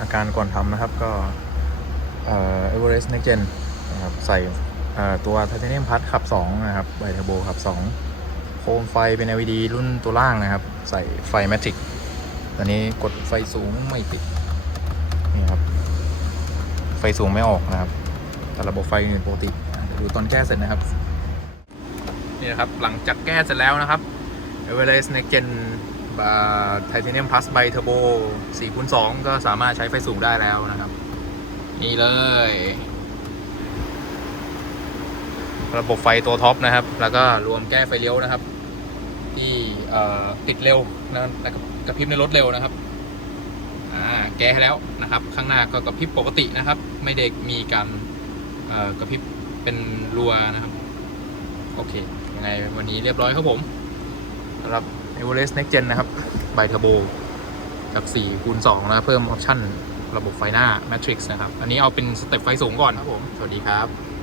อาการก่อนทำนะครับก็เอเวอเรสต์เน็กเจนนะครับใส่ตัวไทเทเนียมพัดขับ 2 นะครับไบเทอร์โบขับ 2 โคมไฟเป็น LED รุ่นตัวล่างนะครับ ใส่ไฟแมทริกตอนนี้กดไฟสูงไม่ติดนี่ครับ ไฟสูงไม่ออกนะครับ แต่ระบบไฟอื่นปกติดดูตอนแก้เสร็จนะครับ นี่นะครับ หลังจากแก้เสร็จแล้วนะครับ e v e r e s t Next Gen ไทเทเนียมพลัสไบเทอร์โบ4คูณ2ก็สามารถใช้ไฟสูงได้แล้วนะครับ นี่เลย ระบบไฟตัวท็อปนะครับ แล้วก็รวมแก้ไฟเลี้ยวนะครับ ที่ติดเร็วนะแล้วก็กระพริบในรถเร็วนะครับแก้ให้แล้วนะครับ ข้างหน้าก็กระพริบปกตินะครับ ไม่ได้มีการกระพริบเป็นรัวนะครับ โอเคยังไงวันนี้เรียบร้อยครับผมำหรับ e v e r e s t Next Gen นะครับไบเทอร์โบจาก4คูณ2นะเพิ่มออปชั่นระบบไฟหน้า Matrix นะครับ อันนี้เอาเป็นสเต็ปไฟสูงก่อนครับผม สวัสดีครับ